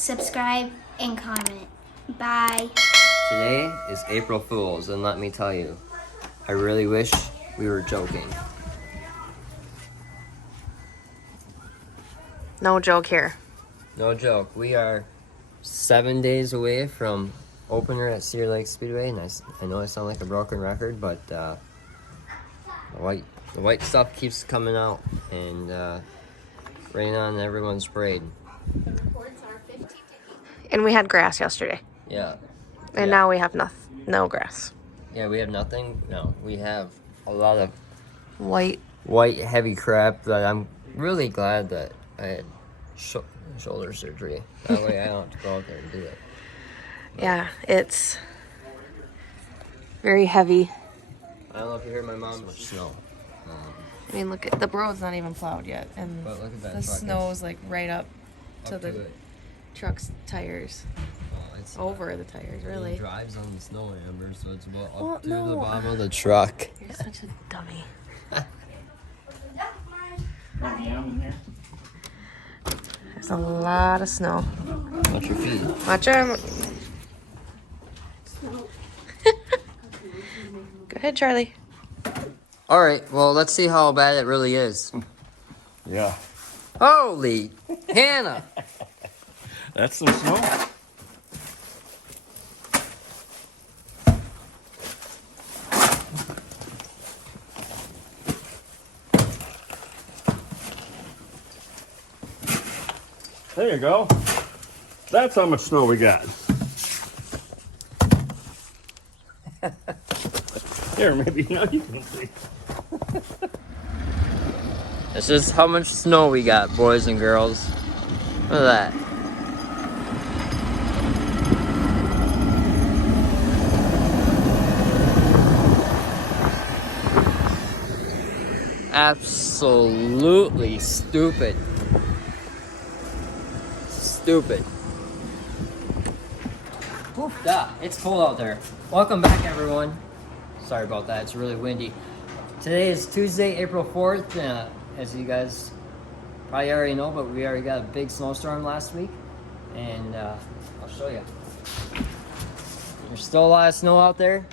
subscribe, and comment. Bye. Today is April Fool's, and let me tell you, I really wish we were joking. No joke here. No joke. We are 7 days away from opener at Cedar Lake Speedway, and I know I sound like a broken record, but the white stuff keeps coming out, and raining on everyone's parade. And we had grass yesterday. Yeah. And now we have no grass. Yeah, we have nothing. No, we have a lot of White. heavy crap that I'm really glad that I had shoulder surgery. That way I don't have to go out there and do it. Yeah, it's very heavy. I don't know if you heard my mom, but snow. I mean, look at the road's not even plowed yet, and But look at that the truck. snow's like right up to Up the it. truck's tires, Oh, it's over the tires, really. It drives on the snow, Amber, so it's about up Well, to the no. bottom of the truck. You're such a dummy. There's a lot of snow. Watch your feet. Watch them. Go ahead, Charlie. All right, well, let's see how bad it really is. Yeah. Holy Hannah! That's some snow. There you go. That's how much snow we got. Here, maybe now you can see. This is how much snow we got, boys and girls. Look at that. Absolutely stupid. Stupid. Oof, it's cold out there. Welcome back, everyone. Sorry about that, it's really windy. Today is Tuesday, April 4th. As you guys probably already know, but we already got a big snowstorm last week. And I'll show you. There's still a lot of snow out there.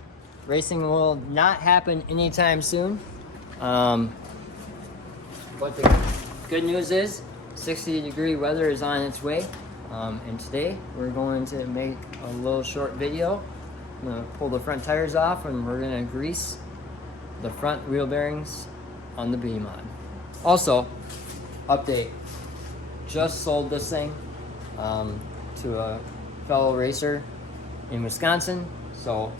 Racing will not happen anytime soon. But the good news is 60-degree weather is on its way. And today we're going to make a little short video. I'm going to pull the front tires off and we're going to grease the front wheel bearings on the B-Mod. Also, update, just sold this thing to a fellow racer in Wisconsin. So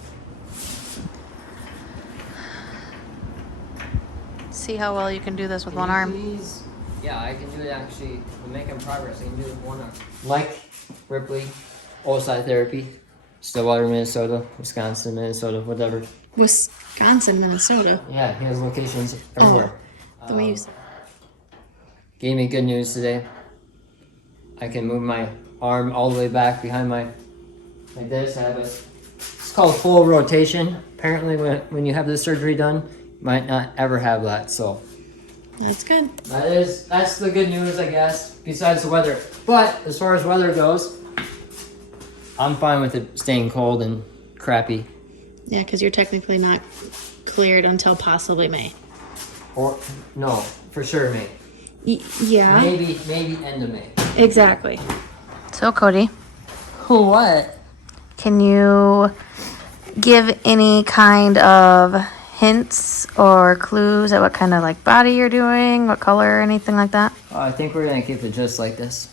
See how well you can do this with one arm. please, yeah, I can do it actually. I'm making progress. I can do it with one arm. Mike Ripley, Oocyte Therapy, Stillwater, Minnesota, Wisconsin, Minnesota, whatever. Wisconsin, Minnesota. Yeah, he has locations everywhere. The way you said. Gave me good news today. I can move my arm all the way back behind my, like this. I have it's called full rotation. Apparently when you have this surgery done, you might not ever have that, so. That's good. That's the good news, I guess, besides the weather. But as far as weather goes, I'm fine with it staying cold and crappy. Yeah, because you're technically not cleared until possibly May. Or, no, for sure May. Yeah. Maybe end of May. Exactly. So, Cody, What? can you give any kind of hints or clues at what kind of like body you're doing, what color, anything like that? I think we're gonna keep it just like this.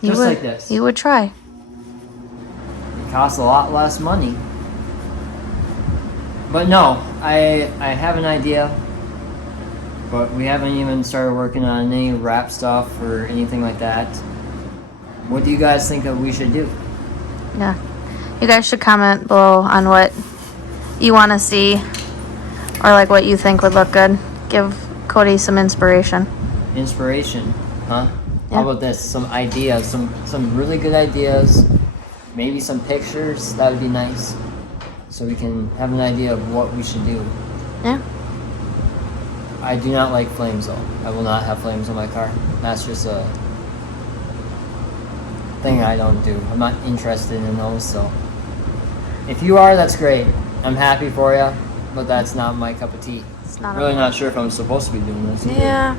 You Just would, like this. You would try. It costs a lot less money. But no, I have an idea. But we haven't even started working on any wrap stuff or anything like that. What do you guys think that we should do? Yeah. You guys should comment below on what you want to see or like what you think would look good. Give Cody some inspiration. Inspiration, huh? Yeah. How about this? Some ideas, some really good ideas. Maybe some pictures. That would be nice. So we can have an idea of what we should do. Yeah. I do not like flames though. I will not have flames on my car. That's just a thing I don't do. I'm not interested in those, so if you are, that's great. I'm happy for you, but that's not my cup of tea. It's not Really not sure if I'm supposed to be doing this either. Yeah.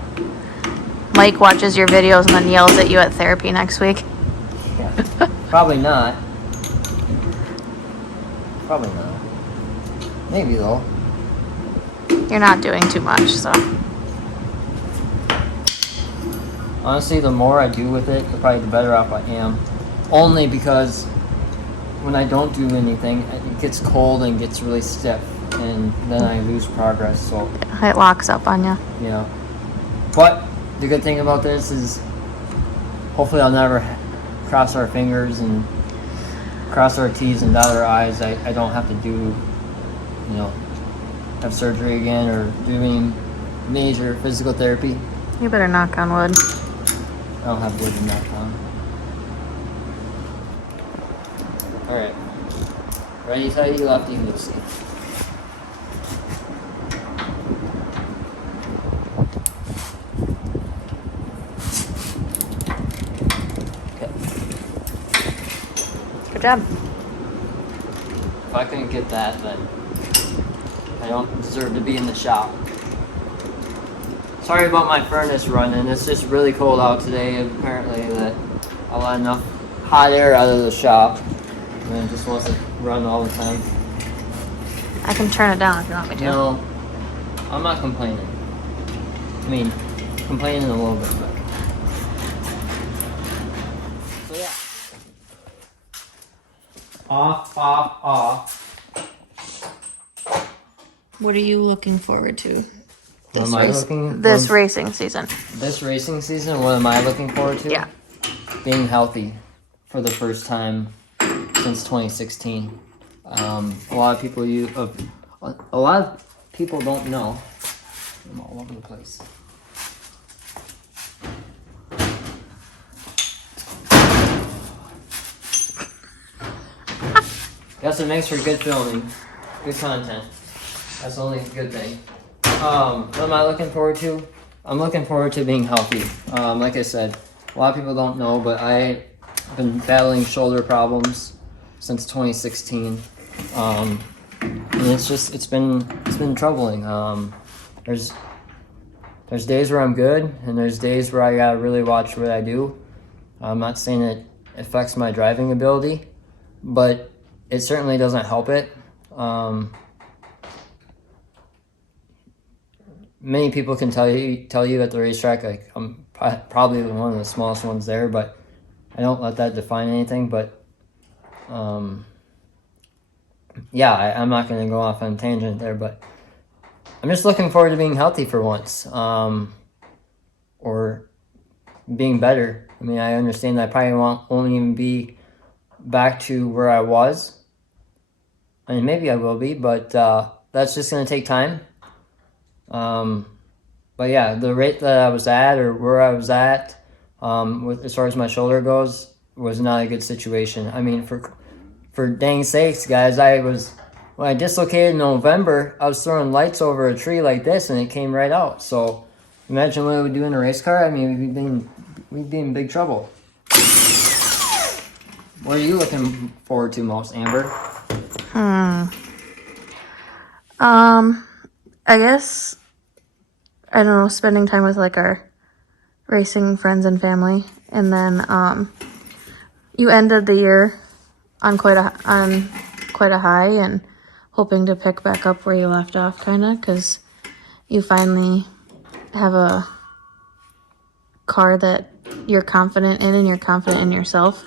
Mike watches your videos and then yells at you at therapy next week. Yeah. Probably not. Probably not. Maybe though. You're not doing too much, so. Honestly, the more I do with it, probably the better off I am. Only because when I don't do anything, it gets cold and gets really stiff, and then I lose progress. So It locks up on you. yeah. But the good thing about this is, hopefully, I'll never cross our fingers and cross our T's and dot our I's. I don't have to do, have surgery again or do any major physical therapy. You better knock on wood. I don't have wood in that time. Alright. Ready, tighty, lefty, loosey. Okay. Good job. If I couldn't get that, then I don't deserve to be in the shop. Sorry about my furnace running. It's just really cold out today. Apparently, that I let enough hot air out of the shop, and it just wants to run all the time. I can turn it down if you want me to. No, I'm not complaining. I mean, complaining a little bit, but so yeah. Off. What are you looking forward to? What am I looking? This racing season. This racing season, what am I looking forward to? Yeah. Being healthy for the first time since 2016. A lot of people don't know. I'm all over the place. Guess it makes for good filming, good content. That's the only good thing. What am I looking forward to? I'm looking forward to being healthy. Like I said, a lot of people don't know, but I've been battling shoulder problems since 2016. And it's been troubling. There's days where I'm good, and there's days where I gotta really watch what I do. I'm not saying it affects my driving ability, but it certainly doesn't help it. Many people can tell you at the racetrack, like, I'm probably one of the smallest ones there, but I don't let that define anything. But yeah, I'm not going to go off on a tangent there, but I'm just looking forward to being healthy for once, or being better. I mean, I understand that I probably won't even be back to where I was. I mean, maybe I will be, but that's just going to take time. But yeah, the rate that I was at, or where I was at, as far as my shoulder goes, was not a good situation. I mean, for dang sakes, guys, when I dislocated in November, I was throwing lights over a tree like this, and it came right out. So imagine what it would do in a race car. I mean, we'd be in big trouble. What are you looking forward to most, Amber? I guess, I don't know, spending time with like our racing friends and family. And then, you ended the year on quite a high, and hoping to pick back up where you left off, kind of, because you finally have a car that you're confident in, and you're confident in yourself.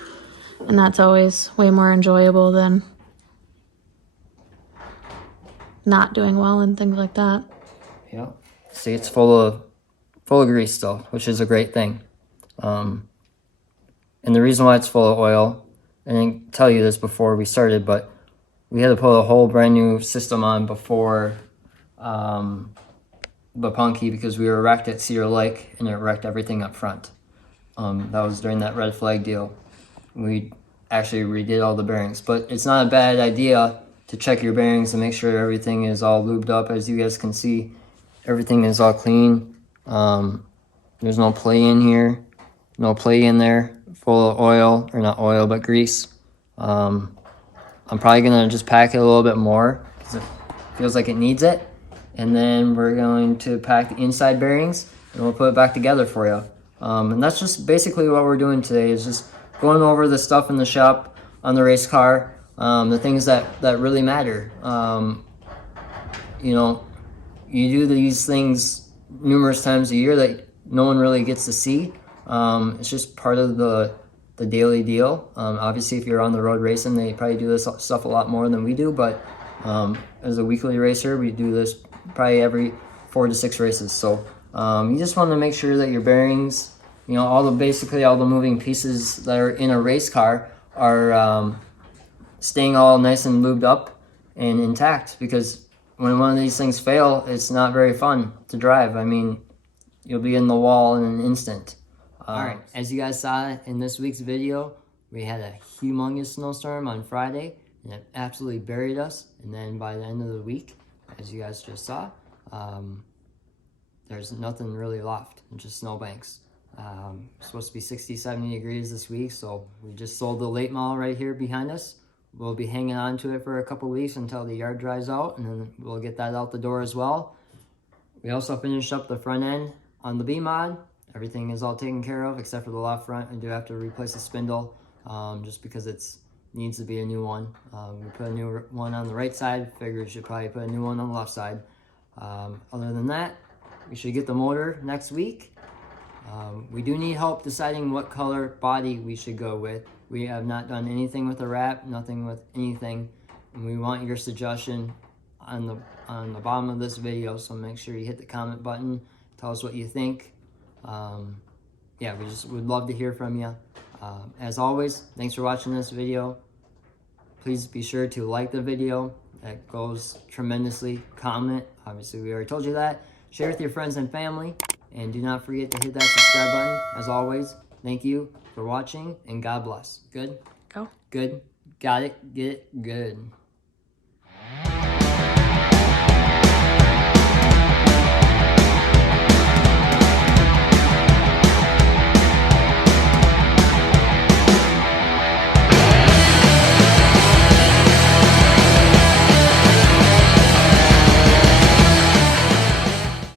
And that's always way more enjoyable than not doing well and things like that. Yeah. See, it's full of grease still, which is a great thing. And the reason why it's full of oil, I didn't tell you this before we started, but we had to put a whole brand new system on before Bapunky, because we were wrecked at Cedar Lake, and it wrecked everything up front. That was during that red flag deal. We actually redid all the bearings, but it's not a bad idea to check your bearings and make sure everything is all lubed up. As you guys can see, everything is all clean. There's no play in here, no play in there full of oil, or not oil, but grease. I'm probably gonna just pack it a little bit more because it feels like it needs it. And then we're going to pack the inside bearings and we'll put it back together for you. And that's just basically what we're doing today, is just going over the stuff in the shop on the race car, the things that really matter. You know, you do these things numerous times a year that no one really gets to see. It's just part of the daily deal. Obviously, if you're on the road racing, they probably do this stuff a lot more than we do, but as a weekly racer, we do this probably every 4 to 6 races. So you just want to make sure that your bearings, you know, basically all the moving pieces that are in a race car are staying all nice and lubed up and intact, because when one of these things fail, it's not very fun to drive. I mean, you'll be in the wall in an instant. All right, as you guys saw in this week's video, we had a humongous snowstorm on Friday, and it absolutely buried us. And then by the end of the week, as you guys just saw, there's nothing really left, just snowbanks. It's supposed to be 60, 70 degrees this week, so we just sold the late model right here behind us. We'll be hanging on to it for a couple weeks until the yard dries out, and then we'll get that out the door as well. We also finished up the front end on the B-Mod. Everything is all taken care of except for the left front. I do have to replace the spindle just because it needs to be a new one. We put a new one on the right side. Figure we should probably put a new one on the left side. Other than that, we should get the motor next week. We do need help deciding what color body we should go with. We have not done anything with the wrap, nothing with anything, and we want your suggestion on the bottom of this video. So make sure you hit the comment button. Tell us what you think. Yeah, we just would love to hear from you. As always, thanks for watching this video. Please be sure to like the video. That goes tremendously. Comment. Obviously, we already told you that. Share with your friends and family. And do not forget to hit that subscribe button. As always, thank you for watching, and God bless. Good? Go. Good. Got it. Get it. Good.